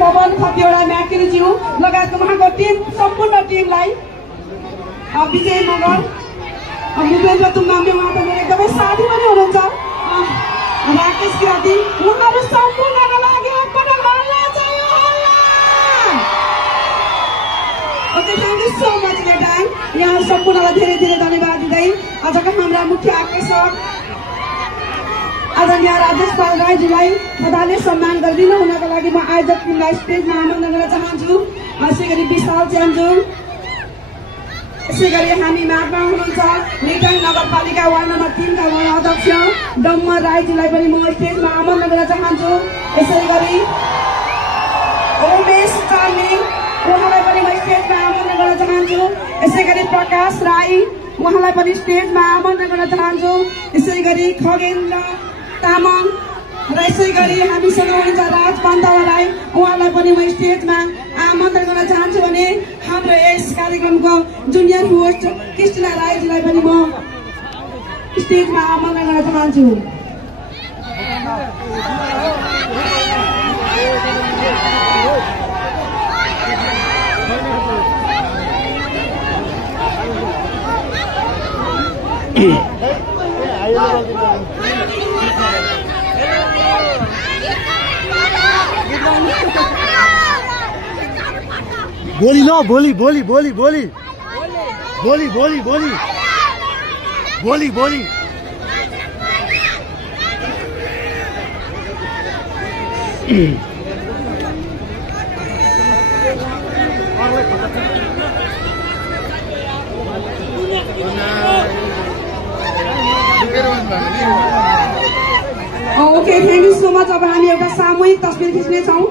पवन खतिवडा म्याकेरीज्यू लगायतको उहाँको टिम सम्पूर्ण टिमलाई विजय मगर भूपेन्द्र तुम्नाम्ने उहाँ त मेरो एकदमै साथी पनि हुनुहुन्छ राकेश किराती उहाँहरू सम्पूर्णका लागि एकपटक हल्ला चाहियो हल्ला। Okay thank you so much नेटाङ यहाँ सम्पूर्णलाई धेरै धेरै धन्यवाद दिँदै आजका हाम्रा मुख्य आकर्षक आदरणीय राजेश पाल राईज्यूलाई खदाले सम्मान गरिदिनु हुनका लागि म आयोजक टिमलाई स्टेजमा आमन्त्रण गर्न चाहन्छु। यसै गरी विशाल च्याम्जुङ यसै गरी हामी मार्गमा हुनुहुन्छ नेटाङ नगरपालिका वार्ड नम्बर 3 का वडा अध्यक्ष डम्बर राईज्यूलाई पनि म स्टेजमा आमन्त्रण गर्न चाहन्छु। यसै गरी उमेश चार्लिङ उहाँलाई पनि म स्टेजमा आमन्त्रण गर्न चाहन्छु। यसै गरी प्रकाश राई उहाँलाई पनि स्टेजमा आमन्त्रण गर्न चाहन्छु। यसै गरी खगेन्द्र तामाङ र यसै गरी हामीसँग हुनुहुन्छ राज पन्तवालाई उहाँलाई पनि म स्टेजमा आमन्त्रण गर्न चाहन्छु भने हाम्रो यस कार्यक्रमको जुनियर होस्ट कृष्णा राईजीलाई पनि म स्टेजमा आमन्त्रण गर्न चाहन्छु। बोली न बोली बोली बोली बोली बोली बोली बोली बोली बोली okay thank you so much. अब हामी एउटा सामूहिक तस्बिर खिच्नेछौँ।